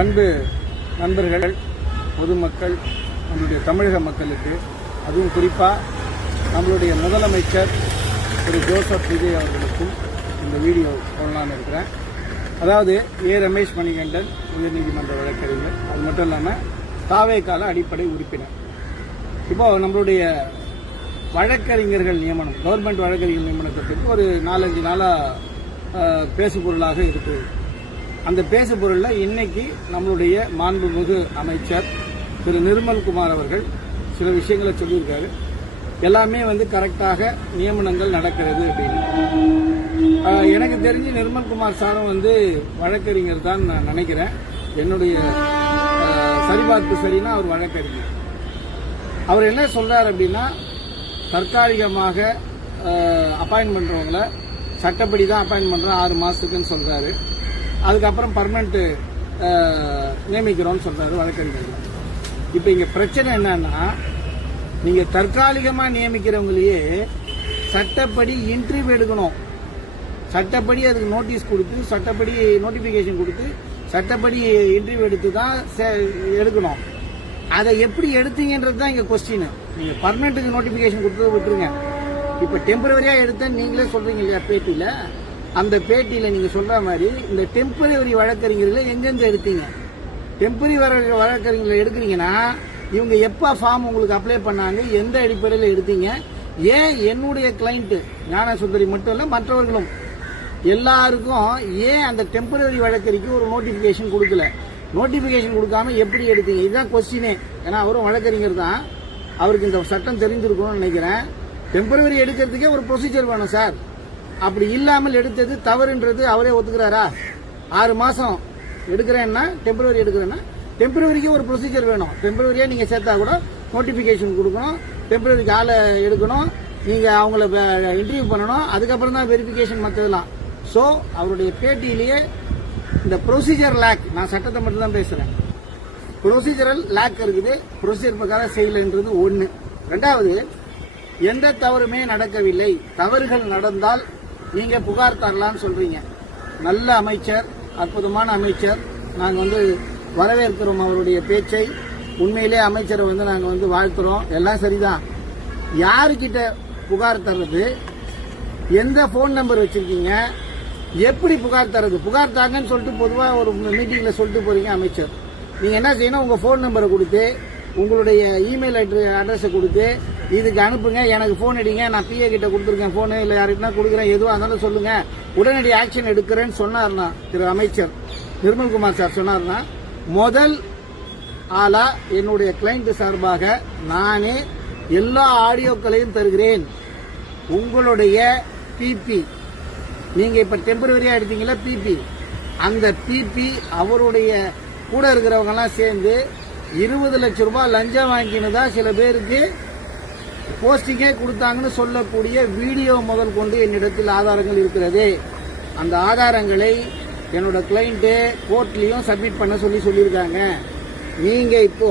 அன்பு நண்பர்கள், பொதுமக்கள், நம்முடைய தமிழக மக்களுக்கு, அதுவும் குறிப்பாக நம்மளுடைய முதலமைச்சர் திரு ஜோசப் விஜய் அவர்களுக்கும் இந்த வீடியோ போடலான்னு இருக்கிறேன். அதாவது ரமேஷ் மணிகண்டன் உயர்நீதிமன்ற வழக்கறிஞர், அது மட்டும் இல்லாமல் தாவேகால அடிப்படை உறுப்பினர். இப்போ நம்மளுடைய வழக்கறிஞர்கள் நியமனம், கவர்மெண்ட் வழக்கறிஞர் நியமனத்தை பற்றி ஒரு 4-5 நாளாக பேசுபொருளாக இருக்குது. அந்த பேசுபொருளில் இன்னைக்கு நம்மளுடைய மாண்புமிகு அமைச்சர் திரு நிர்மல்குமார் அவர்கள் சில விஷயங்களை சொல்லியிருக்காரு. எல்லாமே கரெக்டாக நியமனங்கள் நடக்கிறது அப்படின்னு. எனக்கு தெரிஞ்சு நிர்மல்குமார் சாரும் வழக்கறிஞர் தான் நான் நினைக்கிறேன். என்னுடைய சரிபார்ப்பு சரின்னா அவர் வழக்கறிஞர். அவர் என்ன சொல்றாரு அப்படின்னா, தற்காலிகமாக அப்பாயின்ட் பண்றவங்களை சட்டப்படி தான் அப்பாயின்ட் பண்றோம் 6 மாசத்துக்குன்னு சொல்றாரு. அதுக்கப்புறம் பர்மனன்ட் நியமிக்கிறோம்னு சொல்றாரு வழக்கறிஞர். இப்ப இங்க பிரச்சனை என்னன்னா, நீங்க தற்காலிகமா நியமிக்கிறவங்களையே சட்டப்படி இன்டர்வியூ எடுக்கணும், சட்டப்படி அதுக்கு நோட்டீஸ் கொடுத்து, சட்டப்படி நோட்டிபிகேஷன் கொடுத்து, சட்டப்படி இன்டர்வியூ எடுத்து தான் எடுக்கணும். அதை எப்படி எடுத்தீங்கன்றது தான் இங்க கொஸ்டின். நீங்க பர்மனன்ட்டுக்கு நோட்டிபிகேஷன் கொடுத்து விட்டுருங்க. இப்ப டெம்பரவரியா எடுத்தேன்னு நீங்களே சொல்றீங்க இல்லையா பேட்டியில, அந்த பேட்டியில நீங்க சொல்ற மாதிரி இந்த டெம்பரவரி வழக்கறிஞர்களை எங்கெங்க எடுத்தீங்க? டெம்பரரி வழக்கறிஞர்களை எடுக்கிறீங்கன்னா இவங்க எப்ப ஃபார்ம் உங்களுக்கு அப்ளை பண்ணாங்க, எந்த அடிப்படையில் எடுத்தீங்க? ஏன் என்னுடைய கிளைண்ட் ஞானசுந்தரி மட்டும் இல்ல மற்றவர்களும் எல்லாருக்கும் ஏன் அந்த டெம்பரரி வழக்கறிக்கு ஒரு நோட்டிபிகேஷன் கொடுக்கல? நோட்டிபிகேஷன் கொடுக்காம எப்படி எடுத்தீங்க? இதுதான் கொஸ்டினே. ஏன்னா அவரும் வழக்கறிஞர் தான், அவருக்கு இந்த சட்டம் தெரிஞ்சிருக்கும்னு நினைக்கிறேன். டெம்பரரி எடுக்கிறதுக்கே ஒரு ப்ரொசீஜர் வேணும் சார். அப்படி இல்லாமல் எடுத்தது தவறுன்றது அவரே ஒத்துக்கிறாரா? 6 மாசம் எடுக்கிறேன்னா, டெம்பரரி எடுக்கிறேன்னா டெம்பரரிக்கு ஒரு ப்ரொசீஜர் வேணும். டெம்பரரியா நீங்க சேர்த்தா கூட நோட்டிபிகேஷன் கொடுக்கணும், டெம்பரரிக்கு ஆளை எடுக்கணும், நீங்க அவங்கள இன்டர்வியூ பண்ணணும், அதுக்கப்புறம் தான் வெரிஃபிகேஷன் மற்றதெல்லாம். ஸோ அவருடைய பேட்டியிலேயே இந்த ப்ரொசீஜர் லேக், நான் சட்டத்தை மட்டும் தான் பேசுறேன், ப்ரொசீஜரல் லேக் இருக்குது, ப்ரொசீஜர் பிரகாரம் செய்யலைன்றது ஒன்று. ரெண்டாவது, எந்த தவறுமே நடக்கவில்லை, தவறுகள் நடந்தால் நீங்க புகார் தரலாம்னு சொல்றீங்க. நல்ல அமைச்சர், அற்புதமான அமைச்சர், நாங்க வரவேற்கிறோம் அவருடைய பேச்சை. உண்மையிலே அமைச்சரை நாங்க வாழ்த்துறோம். எல்லாம் சரிதான். யாருக்கிட்ட புகார் தர்றது? எந்த போன் நம்பர் வச்சிருக்கீங்க? எப்படி புகார் தர்றது? புகார் தாங்கன்னு சொல்லிட்டு பொதுவாக ஒரு மீட்டிங்ல சொல்லிட்டு போறீங்க அமைச்சர். நீங்க என்ன செய்யணும்? உங்க போன் நம்பரை கொடுத்து, உங்களுடைய இமெயில் அட்ரஸை கொடுத்து, இதுக்கு அனுப்புங்க, எனக்கு போன் அடிங்க, நான் பிஏ கிட்ட கொடுத்துருக்கேன் போனு, இல்ல யாருக்கிட்ட கொடுக்குறேன், எதுவாக இருந்தாலும் சொல்லுங்க, உடனடி ஆக்ஷன் எடுக்கிறேன்னு சொன்னார்னா திரு அமைச்சர் நிர்மல்குமார் சார் சொன்னார்னா, முதல் ஆளா என்னுடைய கிளைண்ட் சார்பாக நானே எல்லா ஆடியோக்களையும் தருகிறேன். உங்களுடைய பிபி, நீங்க இப்ப டெம்பரரியா எடுத்தீங்களா பிபி, அந்த பிபி அவருடைய கூட இருக்கிறவங்க எல்லாம் சேர்ந்து 20 லட்சம் ரூபாய் லஞ்சம் வாங்கினதா சில பேருக்கு போஸ்டிங்கே கொடுத்தாங்கன்னு சொல்லக்கூடிய வீடியோ முதல் கொண்டு என்னிடத்தில் ஆதாரங்கள் இருக்கிறது. அந்த ஆதாரங்களை என்னோட கிளைண்ட் கோர்ட்லயும் சப்மிட் பண்ண சொல்லியிருக்காங்க. நீங்க இப்போ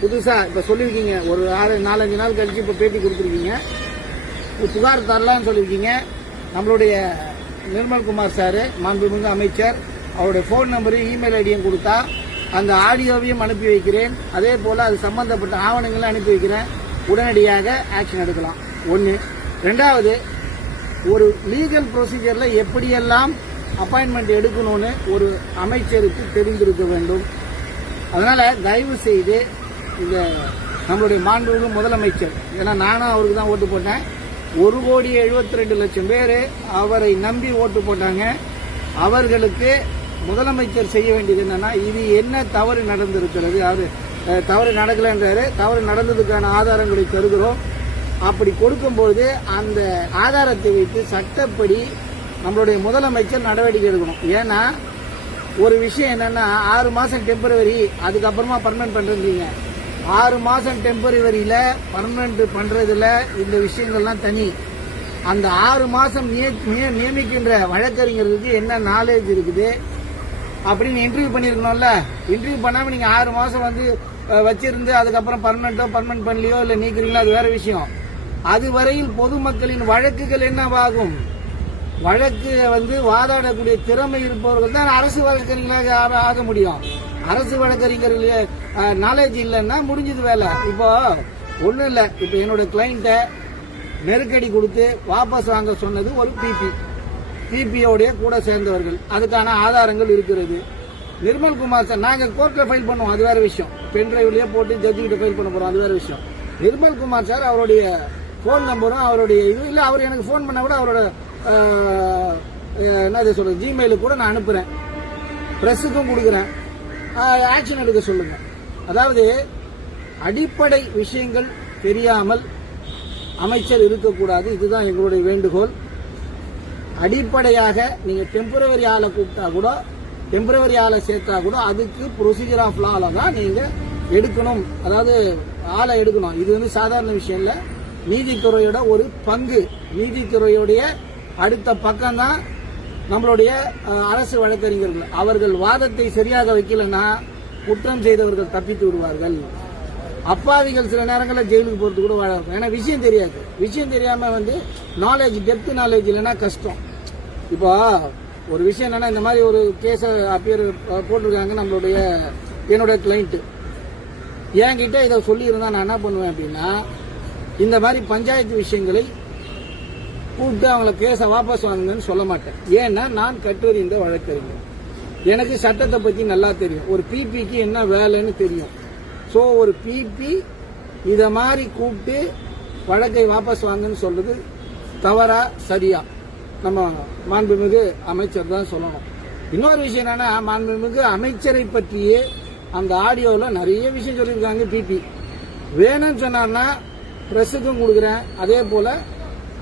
புதுசா இப்ப சொல்லிருக்கீங்க, ஒரு 4-5 நாள் கழிச்சு இப்ப பேட்டி கொடுத்துருக்கீங்க, புகார் தரலாம்னு சொல்லியிருக்கீங்க. நம்மளுடைய நிர்மல்குமார் சார், மாண்புமிகு அமைச்சர், அவருடைய போன் நம்பரும் இமெயில் ஐடியும் கொடுத்தா அந்த ஆடியோவையும் அனுப்பி வைக்கிறேன். அதே போல அது சம்பந்தப்பட்ட ஆவணங்களும் அனுப்பி வைக்கிறேன். உடனடியாக ஆக்ஷன் எடுக்கலாம். ஒன்று. ரெண்டாவது, ஒரு லீகல் ப்ரொசீஜர்ல எப்படியெல்லாம் அப்பாயின்மெண்ட் எடுக்கணும்னு ஒரு அமைச்சருக்கு தெரிந்திருக்க வேண்டும். அதனால தயவு செய்து இந்த நம்மளுடைய மாண்புமிகு முதலமைச்சர், ஏன்னா நானும் அவருக்கு தான் ஓட்டு போட்டேன், 1,72,00,000 பேர் அவரை நம்பி ஓட்டு போட்டாங்க. அவர்களுக்கு முதலமைச்சர் செய்ய வேண்டியது என்னன்னா, இது என்ன தவறு நடந்திருக்கிறது, அது தவறு நடக்கலன்றாரு, தவறு நடந்ததுக்கான ஆதாரங்களை தருகிறோம். அப்படி கொடுக்கும்போது அந்த ஆதாரத்தை வைத்து சட்டப்படி நம்மளுடைய முதலமைச்சர் நடவடிக்கை எடுக்கணும். ஏன்னா ஒரு விஷயம் என்னன்னா, 6 மாசம் டெம்பரவரி, அதுக்கப்புறமா பர்மனன்ட் பண்றீங்க. 6 மாசம் டெம்பரவரியில பர்மனன்ட் பண்றதுல இந்த விஷயங்கள்லாம் தனி. அந்த 6 மாசம் நியமிக்கின்ற வழக்கறிஞர்களுக்கு என்ன நாலேஜ் இருக்குது அப்படின்னு இன்டர்வியூ பண்ணிருக்கணும்ல. இன்டர்வியூ பண்ணாம நீங்க 6 மாசம் வச்சிருந்து அதுக்கப்புறம் பர்மனன்ட் பண்ணலையோ இல்ல நீக்கிறீங்களோ, அது வேற விஷயம். அதுவரையில் பொதுமக்களின் வழக்குகள் என்னவாகும்? வழக்கு வாதாடக்கூடிய திறமை இருப்பவர்கள் தான் அரசு வழக்கறிஞர்களாக ஆக முடியும். அரசு வழக்கறிஞர்கள் நாலேஜ் இல்லைன்னா முடிஞ்சது வேலை. இப்போ ஒன்றும் இல்லை, இப்போ என்னோட கிளைண்ட்டை நெருக்கடி கொடுத்து வாபஸ் வாங்க சொன்னது ஒரு பிபியோடைய கூட சேர்ந்தவர்கள். அதுக்கான ஆதாரங்கள் இருக்கிறது. நிர்மல்குமார் சார், நாங்கள் கோர்ட்டில் ஃபைல் பண்ணுவோம், அது வேற விஷயம். பென்ட்ரைவ்லேயே போட்டு ஜட்ஜிகிட்ட ஃபைல் பண்ண போகிறோம், அது வேற விஷயம். நிர்மல்குமார் சார் அவருடைய ஃபோன் நம்பரும் அவருடைய இது இல்லை, அவர் எனக்கு ஃபோன் பண்ண கூட அவரோட என்ன சொல்றது ஜிமெயிலுக்கு கூட நான் அனுப்புகிறேன், ப்ரெஸ்ஸுக்கும் கொடுக்குறேன், ஆக்ஷன் எடுக்க சொல்லுங்க. அதாவது அடிப்படை விஷயங்கள் தெரியாமல் அமைச்சர் இருக்கக்கூடாது, இதுதான் எங்களுடைய வேண்டுகோள். அடிப்படையாக நீங்க டெம்பரவரி ஆளை கூப்பிட்டா கூட, டெம்பரவரி ஆளை சேர்த்தா கூட அதுக்கு ப்ரொசீஜர் ஆஃப் லால தான் நீங்க எடுக்கணும், அதாவது ஆளை எடுக்கணும். இது வந்து சாதாரண விஷயம் இல்ல, நீதித்துறையோட ஒரு பங்கு. நீதித்துறையுடைய அடுத்த பக்கம் தான் நம்மளுடைய அரசு வழக்கறிஞர்கள். அவர்கள் வாதத்தை சரியாக வைக்கலன்னா குற்றம் செய்தவர்கள் தப்பித்து விடுவார்கள். அப்பாவிகள் சில நேரங்களில் ஜெயிலுக்கு போறது கூட வாழ, ஏன்னா விஷயம் தெரியாது. விஷயம் தெரியாம வந்து நாலேஜ், டெப்த் நாலேஜ் இல்லைன்னா கஷ்டம். இப்போ ஒரு விஷயம் என்னன்னா, இந்த மாதிரி ஒரு கேஸ அப்பியர் போட்டிருக்காங்க நம்மளுடைய என்னோட கிளைண்ட். என்கிட்ட இதை சொல்லி இருந்தா நான் என்ன பண்ணுவேன் அப்படின்னா, இந்த மாதிரி பஞ்சாயத்து விஷயங்களை கூப்பிட்டு அவங்கள கேஸை வாபஸ் வாங்குங்கன்னு சொல்ல மாட்டேன். ஏன்னா நான் கற்றறிந்த வழக்கறிஞர், எனக்கு சட்டத்தை பத்தி நல்லா தெரியும், ஒரு பிபிக்கு என்ன வேலைன்னு தெரியும். ஸோ ஒரு பிபி இத மாதிரி கூப்பிட்டு வழக்கை வாபஸ் வாங்குன்னு சொல்றது தவறா சரியா, நம்ம மாண்புமிகு அமைச்சர் தான் சொல்லணும். இன்னொரு விஷயம் என்னன்னா, மாண்புமிகு அமைச்சரை பற்றியே அந்த ஆடியோவில் நிறைய விஷயம் சொல்லியிருக்காங்க. பிபி வேணும்னு சொன்னார்னா பிரஸுக்கும் கொடுக்குறேன், அதே போல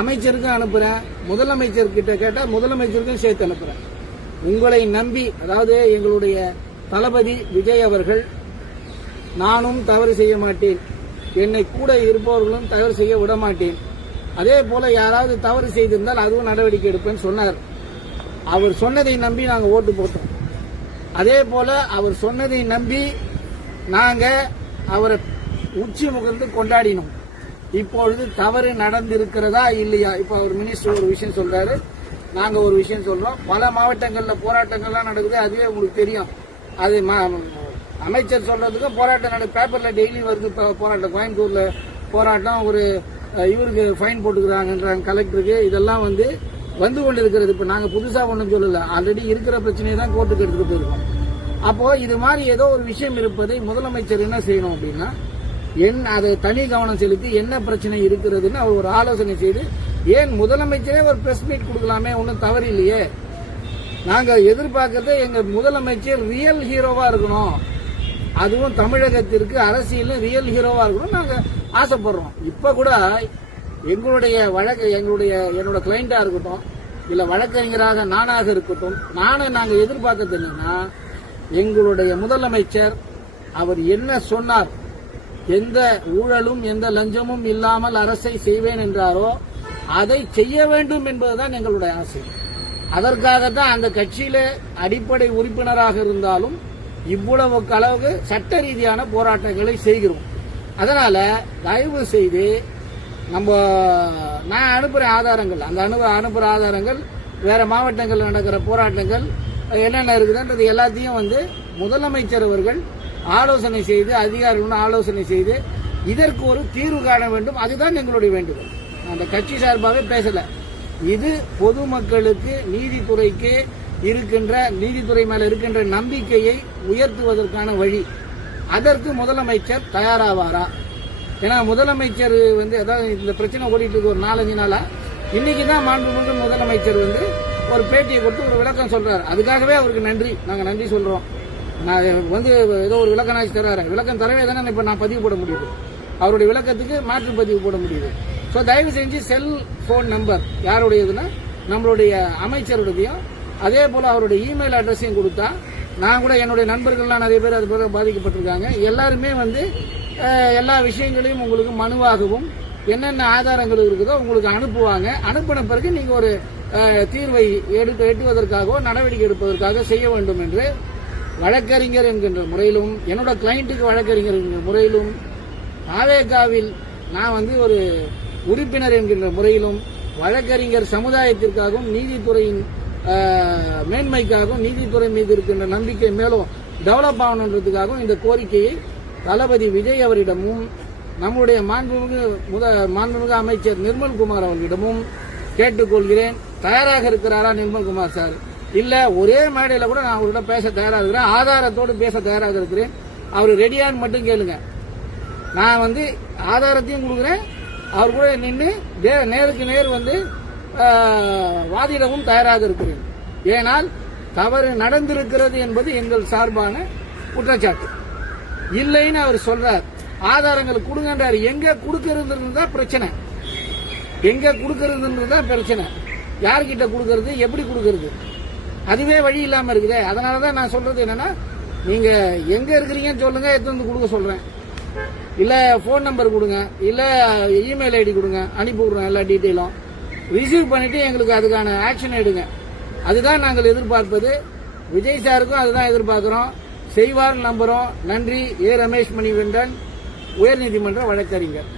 அமைச்சருக்கும் அனுப்புறேன், முதலமைச்சர்கிட்ட கேட்டால் முதலமைச்சருக்கும் சேர்த்து அனுப்புறேன். உங்களை நம்பி, அதாவது எங்களுடைய தளபதி விஜய் அவர்கள், நானும் தவறு செய்ய மாட்டேன், என்னை கூட இருப்பவர்களும் தவறு செய்ய விட மாட்டேன், அதே போல யாராவது தவறு செய்திருந்தால் அதுவும் நடவடிக்கை எடுப்பேன்னு சொன்னார். அவர் சொன்னதை நம்பி நாங்கள் ஓட்டு போட்டோம். அதே போல அவர் சொன்னதை நம்பி நாங்க அவரை உச்சி முகர்ந்து கொண்டாடினோம். இப்பொழுது தவறு நடந்திருக்கிறதா இல்லையா? இப்ப அவர் மினிஸ்டர் ஒரு விஷயம் சொல்றாரு, நாங்க ஒரு விஷயம் சொல்றோம். பல மாவட்டங்கள்ல போராட்டங்கள்லாம் நடக்குது, அதுவே உங்களுக்கு தெரியும். அது அமைச்சர் சொல்றதுக்கு போராட்டம் நடக்குது, பேப்பர்ல டெய்லி வருது போராட்டம். கோயம்புத்தூர்ல போராட்டம், ஒரு இவருக்கு ஃபைன் போட்டுக்கிறாங்கன்றாங்க கலெக்டருக்கு. இதெல்லாம் வந்து கொண்டிருக்கிறது. இப்ப நாங்க புதுசா ஒன்றும் சொல்லல, ஆல்ரெடி இருக்கிற பிரச்சனையை தான் கோர்ட்டுக்கு எடுத்துட்டு போயிருக்கோம். அப்போ இது மாதிரி ஏதோ ஒரு விஷயம் இருப்பதை முதலமைச்சர் என்ன செய்யணும் அப்படின்னா, அதை தனி கவனம் செலுத்தி என்ன பிரச்சனை இருக்கிறதுன்னு அவர் ஒரு ஆலோசனை செய்து, ஏன் முதலமைச்சரே ஒரு பிரஸ் மீட் கொடுக்கலாமே, ஒன்றும் தவறு இல்லையே. நாங்க எதிர்பார்க்கறது எங்க முதலமைச்சர் ரியல் ஹீரோவா இருக்கணும், அதுவும் தமிழகத்திற்கு அரசியல் ரியல் ஹீரோவா இருக்கணும் நாங்க ஆசைப்படுறோம். இப்ப கூட எங்களுடைய என்னோட கிளைண்டா இருக்கட்டும், இல்ல வழக்கறிஞராக நானாக இருக்கட்டும், நாங்க எதிர்பார்க்கறது என்னன்னா, எங்களுடைய முதலமைச்சர் அவர் என்ன சொன்னார், எந்த ஊழலும் எந்த லஞ்சமும் இல்லாமல் அரசை செய்வேன் என்றாரோ அதை செய்ய வேண்டும் என்பதுதான் எங்களுடைய ஆசை. அதற்காகத்தான் அந்த கட்சியில அடிப்படை உறுப்பினராக இருந்தாலும் இவ்வளவு அளவுக்கு சட்ட ரீதியான போராட்டங்களை செய்கிறோம். அதனால தயவு செய்து நான் அனுப்புற ஆதாரங்கள், அந்த அனுப்புற ஆதாரங்கள், வேற மாவட்டங்கள் நடக்கிற போராட்டங்கள் என்னென்ன இருக்குதுன்றது எல்லாத்தையும் வந்து முதலமைச்சர் அவர்கள் ஆலோசனை செய்து, அதிகாரிகளுடன் ஆலோசனை செய்து இதற்கு ஒரு தீர்வு காண வேண்டும். அதுதான் எங்களுடைய வேண்டுகோள். அந்த கட்சி சார்பாக பேசல. இது பொதுமக்களுக்கு நீதித்துறைக்கு நீதித்துறை மேல இருக்கின்ற நம்பிக்கையை உயர்த்துவதற்கான வழி. அதற்கு முதலமைச்சர் தயாராவாரா? ஏன்னா முதலமைச்சர் வந்து, அதாவது இந்த பிரச்சனை ஓடிட்டு இருக்கு ஒரு 4-5 நாளா. இன்னைக்குதான் மாண்புமிகு முதலமைச்சர் வந்து ஒரு பேட்டியை கொடுத்து ஒரு விளக்கம் சொல்றாரு. அதுக்காகவே அவருக்கு நன்றி, நாங்க நன்றி சொல்றோம். நான் வந்து ஏதோ ஒரு விளக்கம் தராரு, விளக்கம் தரவே தானே இப்ப நான் பதிவு போட முடியுது, அவருடைய விளக்கத்துக்கு மாற்று பதிவு போட முடியுது. ஸோ தயவு செஞ்சு செல் போன் நம்பர் யாருடையதுன்னா நம்மளுடைய அமைச்சருடையதையும், அதே போல அவருடைய இமெயில் அட்ரஸையும் கொடுத்தா, நான் கூட என்னுடைய நண்பர்கள்லாம் நிறைய பேர் அது பிறகு பாதிக்கப்பட்டிருக்காங்க, எல்லாருமே வந்து எல்லா விஷயங்களையும் உங்களுக்கு மனுவாகவும் என்னென்ன ஆதாரங்கள் இருக்குதோ உங்களுக்கு அனுப்புவாங்க. அனுப்பின பிறகு நீங்க ஒரு தீர்வை எட்டுவதற்காகவோ நடவடிக்கை எடுப்பதற்காக செய்ய வேண்டும் என்று வழக்கறிஞர் என்கின்ற முறையிலும், என்னோட கிளைண்ட்டுக்கு வழக்கறிஞர் என்கின்ற முறையிலும், ஆவேகாவில் நான் வந்து ஒரு உறுப்பினர் என்கின்ற முறையிலும், வழக்கறிஞர் சமுதாயத்திற்காகவும் நீதித்துறையின் மேன்மைக்காகவும் நீதித்துறை மீது இருக்கின்ற நம்பிக்கை மேலும் டெவலப் ஆகணுன்றதுக்காகவும் இந்த கோரிக்கையை தளபதி விஜய் அவரிடமும் நம்முடைய மாண்புமிகு அமைச்சர் நிர்மல்குமார் அவர்களிடமும் கேட்டுக்கொள்கிறேன். தயாராக இருக்கிறாரா நிர்மல்குமார் சார்? இல்ல ஒரே மேடையில கூட நான் அவர்கிட்ட பேச தயாராக இருக்கிறேன், ஆதாரத்தோடு பேச தயாராக இருக்கிறேன். அவர் ரெடியான்னு மட்டும் கேளுங்க. நான் ஆதாரத்தையும் கொடுக்குறேன், அவர் கூட நின்று நேருக்கு நேர் வாதிடவும் தயாராக இருக்கிறேன். ஏனால் தவறு நடந்திருக்கிறது என்பது எங்கள் சார்பான குற்றச்சாட்டு. இல்லைன்னு அவர் சொல்றார், ஆதாரங்கள் கொடுங்கன்றார். எங்க கொடுக்கறது தான் பிரச்சனை, எங்க கொடுக்கறது தான் பிரச்சனை. யார்கிட்ட கொடுக்கறது, எப்படி கொடுக்கறது, அதுவே வழி இல்லாம இருக்குது. அதனாலதான் நான் சொல்றது என்னன்னா, நீங்க எங்க இருக்கிறீங்கன்னு சொல்லுங்க, எடுத்து கொடுக்க சொல்றேன். இல்ல போன் நம்பர் கொடுங்க, இல்ல இமெயில் ஐடி கொடுங்க, அனுப்பி விடுறோம் எல்லா டீட்டெயிலும். ரிசீவ் பண்ணிட்டு எங்களுக்கு அதுக்கான ஆக்ஷன் எடுங்க. அதுதான் நாங்கள் எதிர்பார்ப்பது. விஜய் சாருக்கும் அதுதான் எதிர்பார்க்கிறோம். செய்வார் நம்புறோம். நன்றி. ஏ. ரமேஷ் மணிகண்டன், உயர்நீதிமன்ற வழக்கறிஞர்.